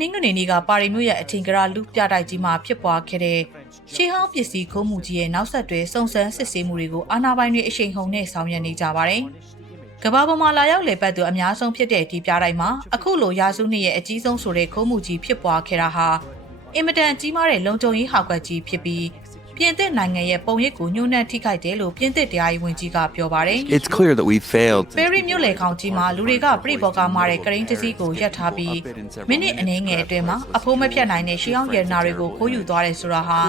နင်္ဂနွေနေ့ကပါရီမြို့ရဲ့အထင်ကရလူပြတိုက်ကြီးမှာဖြစ်ပွားခဲ့တဲ့ရှေးဟောင်းပစ္စည်းခိုးမှုကြီးရဲ့နောက်ဆက်တွဲစုံစမ်းစစ်ဆေးမှုတွေကိုအာဏာပိုင်တွေအရှိန်ဟုန်နဲ့ဆောင်ရွက်နေကြပါတယ်။ကမ္ဘာပေါ်မှာလာရောက်လေပတ်သူအများဆုံးဖြစ်တဲ့ဒီပြတိုက်မှာအခုလိုရာစုနှစ်ရဲ့အကြီးဆုံးဆိုတဲ့ခိုးမှုကြီးဖြစ်ပွားခဲ့တာဟာအင်မတန်ကြီးမားတဲ့လုံခြုံရေးဟောက်ကွက်ကြီးဖြစ်ပြီး ပြင်သစ်နိုင်ငံရဲ့ပုံရိပ်ကိုညှို့နှံထိခိုက်တယ်လို့ပြင်သစ်တရားရေးဝန်ကြီးကပြောပါတယ်။ It's clear that we failed. ပဲရီမြို့လေခေါင်ကြီးမှာလူတွေကပြိဘော်ကာမာတဲ့ကရင်တစည်းကိုရပ်ထားပြီးမိနစ်အနည်းငယ်အတွင်းမှာအဖိုးမဖြတ်နိုင်တဲ့ရှေးအောင်ရတနာတွေကိုခိုးယူသွားတယ်ဆိုတာဟာ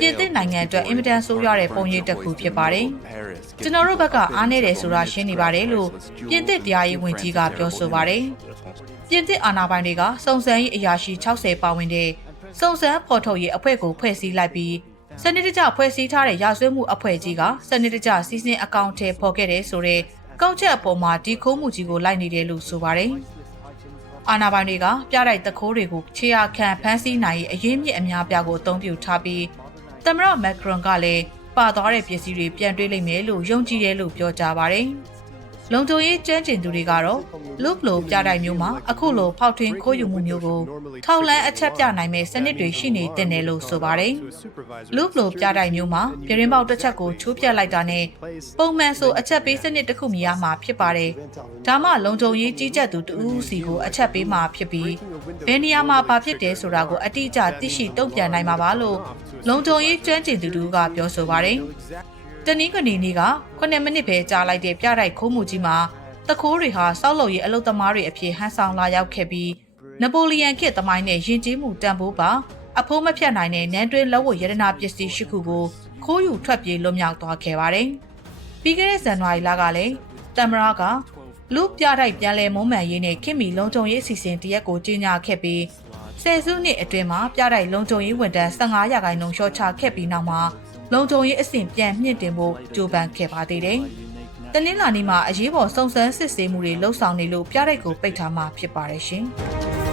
ပြင်သစ်နိုင်ငံအတွက်အင်မတန်ဆိုးရွားတဲ့ပုံရိပ်တစ်ခုဖြစ်ပါတယ်။ကျွန်တော်တို့ဘက်ကအားနည်းတယ်ဆိုတာရှင်းနေပါတယ်လို့ပြင်သစ်တရားရေးဝန်ကြီးကပြောဆိုပါတယ်။ပြင်သစ်အာဏာပိုင်တွေကစုံစမ်းရေးအရာရှိ60ပါဝင်တဲ့စုံစမ်းဖော်ထုတ်ရေးအဖွဲ့ကိုဖွဲ့စည်းလိုက်ပြီး စနစ်တကျဖွဲ့စည်းထားတဲ့ရာဇဝတ်မှုအဖွဲ့ကြီးကစနစ်တကျစီစဉ်အကောင့်ထဲပေါ်ခဲ့တဲ့ဆိုတဲ့ကောက်ချက်အပေါ်မှာဒီခိုးမှုကြီးကိုလိုက်နေတယ်လို့ဆိုပါတယ်။အာနာပိုင်တွေကပြတိုက်တခိုးတွေကိုခြေရာခံဖမ်းဆီးနိုင်ရေးအရေးမြစ်အများပြားကိုအသုံးပြုထားပြီးသမ္မတမက်ခရွန်ကလည်းပါသွားတဲ့ပစ္စည်းတွေပြန်တွေးလိုက်မယ်လို့ယုံကြည်တယ်လို့ပြောကြားပါတယ်။ လုံခြုံရေးကျန်းကျင်သူတွေကတော့လူပလိုပြတိုက်မျိုးမှာအခုလိုဖောက်ထွင်းခိုးယူမှုမျိုးကိုထောက်လန်းအချက်ပြနိုင်မဲ့စနစ်တွေရှိနေတဲ့တယ်လို့ဆိုပါတယ်။လူပလိုပြတိုက်မျိုးမှာပြရင်ပေါက်တစ်ချက်ကိုချိုးပြတ်လိုက်တာနဲ့ပုံမှန်ဆိုအချက်ပေးစနစ်တစ်ခုမြရမှာဖြစ်ပါတယ်။ဒါမှလုံခြုံရေးကြီးကြပ်သူတူဦးစီကိုအချက်ပေးမှာဖြစ်ပြီးဘယ်နေရာမှာဘာဖြစ်တယ်ဆိုတာကိုအတိအကျသိရှိတုံ့ပြန်နိုင်မှာပါလို့လုံခြုံရေးကျွမ်းကျင်သူတူကပြောဆိုပါတယ်။ တနင်္ဂနွေနေ့က9မိနစ်ပဲကြာလိုက်တဲ့ပြတိုက်ခိုးမှုကြီးမှာတခိုးတွေဟာစောက်လုပ်ရေးအလုပ်သမားတွေအဖြစ်ဟန်ဆောင်လာရောက်ခဲ့ပြီးနပိုလီယန်ခေတ်သမိုင်းနဲ့ယဉ်ကျေးမှုတန်ဖိုးပါအဖိုးမဖြတ်နိုင်တဲ့နန်းတွင်းလက်ဝတ်ရတနာပစ္စည်းရှိခုကိုခိုးယူထွက်ပြေးလွတ်မြောက်သွားခဲ့ပါတယ်။ပြီးခဲ့တဲ့ဇန်နဝါရီလကလည်းတမ်မရာကလူပြတိုက်ပြန်လည်မုံမှန်ရေးနဲ့ခင်မီလုံခြုံရေးအစီအစဉ်တရက်ကိုကြီးညာခဲ့ပြီးဆယ်စုနှစ်အတွင်းမှာပြတိုက်လုံခြုံရေးဝန်ထမ်း15ရာခိုင်နှုန်းလျှော့ချခဲ့ပြီးနောက်မှာ လုံခြုံရေးအဆင့်ပြန်မြင့်တင်ဖို့ကြိုးပမ်းခဲ့ပါသေးတယ်။တနင်္လာနေ့မှာအရေးပေါ်စုံစမ်းစစ်ဆေးမှုတွေလှုပ်ဆောင်နေလို့ပြတိုက်ကိုပိတ်ထားမှာဖြစ်ပါတယ်ရှင်။